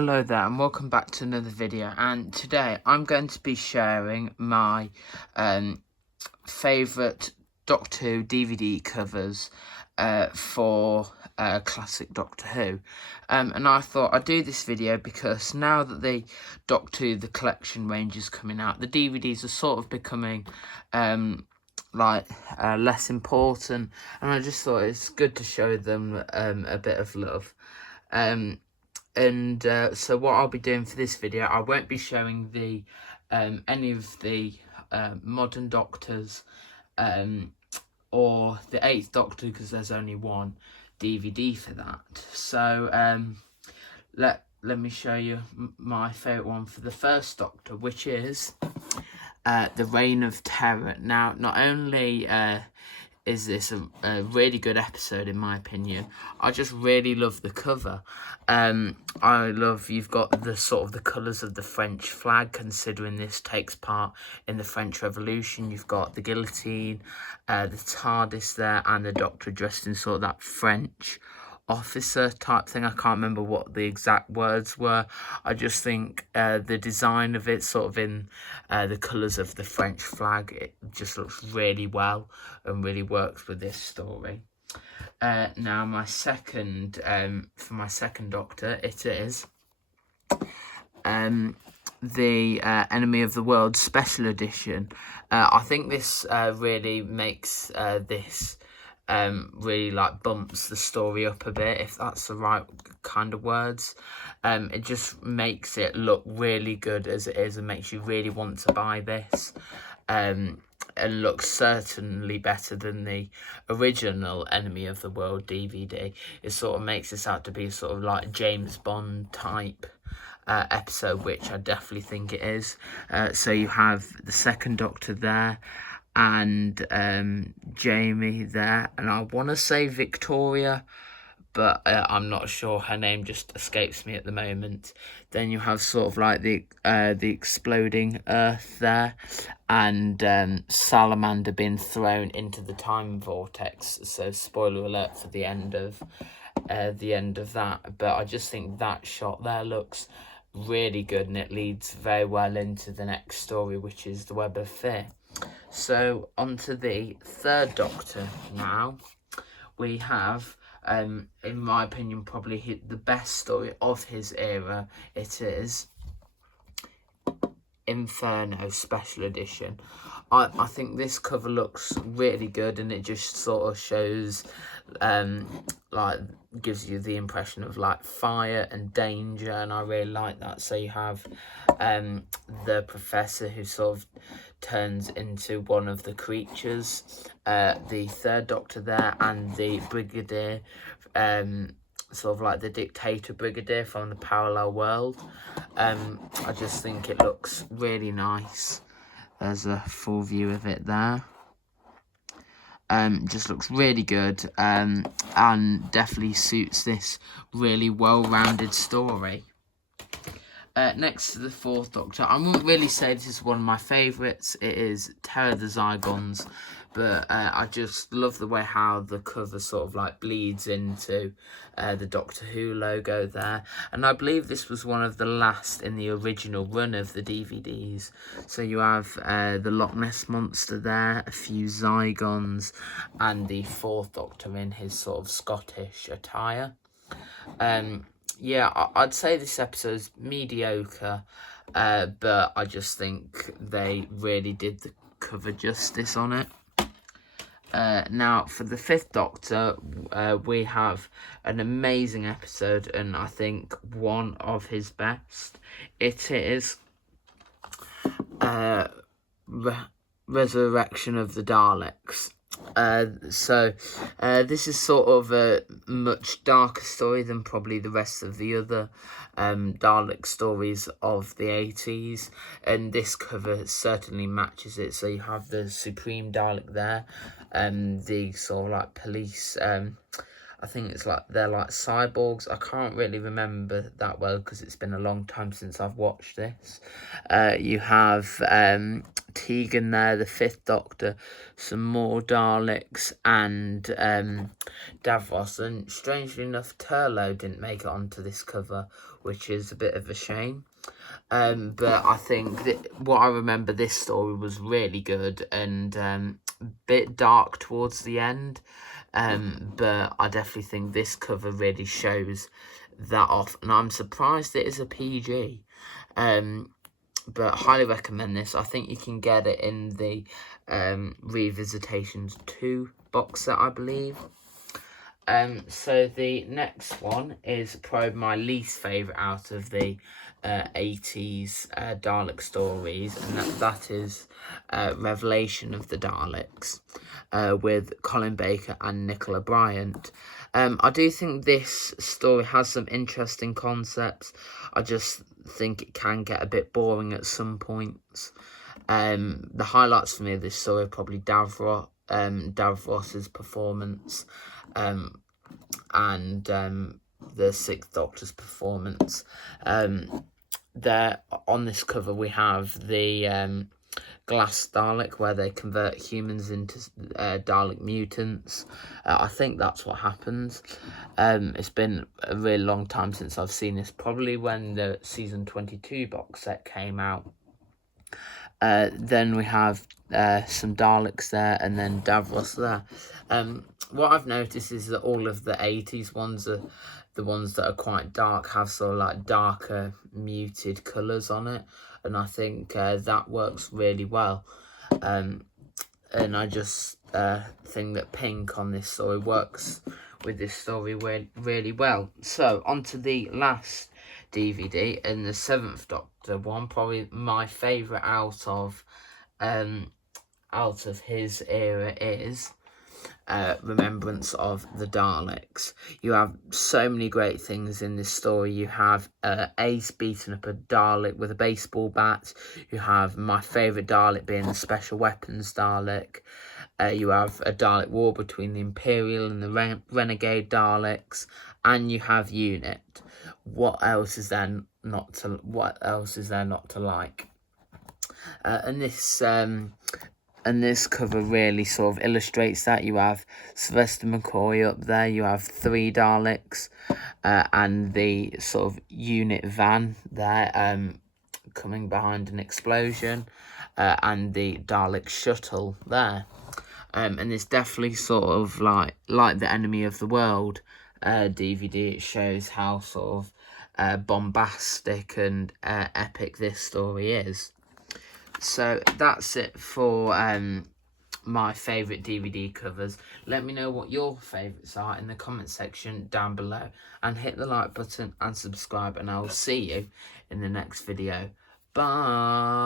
Hello there and welcome back to another video, and today I'm going to be sharing my favourite Doctor Who DVD covers for classic Doctor Who, and I thought I'd do this video because now that the Doctor Who, the collection range is coming out, the DVDs are sort of becoming less important, and I just thought it's good to show them a bit of love. So what I'll be doing for this video, I won't be showing the any of the modern Doctors or the 8th Doctor, because there's only one DVD for that. So let me show you my favourite one for the 1st Doctor, which is The Reign of Terror. Now, not only is this a really good episode in my opinion, I just really love the cover. You've got the sort of the colours of the French flag, considering this takes part in the French Revolution. You've got the guillotine, the TARDIS there, and the Doctor dressed in sort of that French officer type thing. I can't remember what the exact words were. I just think the design of it, sort of in the colours of the French flag, it just looks really well and really works with this story. Now my second, for my 2nd Doctor, it is the Enemy of the World Special Edition. I think this really makes this really bumps the story up a bit, if that's the right kind of words. It just makes it look really good as it is and makes you really want to buy this. And looks certainly better than the original Enemy of the World DVD. It sort of makes this out to be sort of like James Bond type episode, which I definitely think it is. So you have the 2nd Doctor there, and Jamie there, and I want to say Victoria, but I'm not sure. Her name just escapes me at the moment. Then you have sort of like the exploding Earth there, and Salamander being thrown into the time vortex. So spoiler alert for the end of that. But I just think that shot there looks really good, and it leads very well into the next story, which is the Web of Fear. So on to the 3rd Doctor now. We have, in my opinion, probably the best story of his era. It is Inferno Special Edition. I think this cover looks really good, and it just sort of shows, gives you the impression of fire and danger, and I really like that. So you have the Professor, who sort of turns into one of the creatures, the 3rd Doctor there, and the Brigadier, sort of like the Dictator Brigadier from the parallel world. I just think it looks really nice. There's a full view of it there. Just looks really good, and definitely suits this really well-rounded story. Next to the 4th Doctor, I wouldn't really say this is one of my favourites. It is Terror the Zygons, but I just love the way how the cover sort of bleeds into the Doctor Who logo there. And I believe this was one of the last in the original run of the DVDs. So you have the Loch Ness Monster there, a few Zygons, and the 4th Doctor in his sort of Scottish attire. Yeah, I'd say this episode's mediocre, but I just think they really did the cover justice on it. Now, for the 5th Doctor, we have an amazing episode, and I think one of his best. It is Resurrection of the Daleks. This is sort of a much darker story than probably the rest of the other Dalek stories of the 80s, and this cover certainly matches it. So you have the Supreme Dalek there, the sort of police, I think it's they're cyborgs. I can't really remember that well because it's been a long time since I've watched this. You have Tegan there, the Fifth Doctor, some more Daleks, and Davros. And strangely enough, Turlo didn't make it onto this cover, which is a bit of a shame. But I think that what I remember, this story was really good and a bit dark towards the end. But I definitely think this cover really shows that off, and I'm surprised it is a PG. But highly recommend this. I think you can get it in the Revisitations 2 box set, I believe. So the next one is probably my least favourite out of the 80s Dalek stories, and that is Revelation of the Daleks with Colin Baker and Nicola Bryant. I do think this story has some interesting concepts. I just think it can get a bit boring at some points. The highlights for me of this story are probably Davros's performance, and the Sixth Doctor's performance. There on this cover we have the glass Dalek, where they convert humans into Dalek mutants. I think that's what happens. It's been a really long time since I've seen this, probably when the season 22 box set came out. Then we have some Daleks there, and then Davros there. What I've noticed is that all of the 80s ones are the ones that are quite dark, have sort of like darker muted colours on it, and I think that works really well. And I just think that pink on this story works with this story really well. So on to the last DVD, and the Seventh Doctor one, probably my favourite out of his era, is Remembrance of the Daleks. You have so many great things in this story. You have Ace beating up a Dalek with a baseball bat. You have my favourite Dalek being the Special Weapons Dalek. You have a Dalek war between the Imperial and the Renegade Daleks, and you have Unit. What else is there not to like? And this cover really sort of illustrates that. You have Sylvester McCoy up there, you have 3 Daleks, and the sort of Unit van there, coming behind an explosion, and the Dalek shuttle there. And it's definitely sort of like the Enemy of the World DVD. It shows how sort of bombastic and epic this story is. So that's it for my favourite DVD covers. Let me know what your favourites are in the comment section down below, and hit the like button and subscribe, and I will see you in the next video. Bye.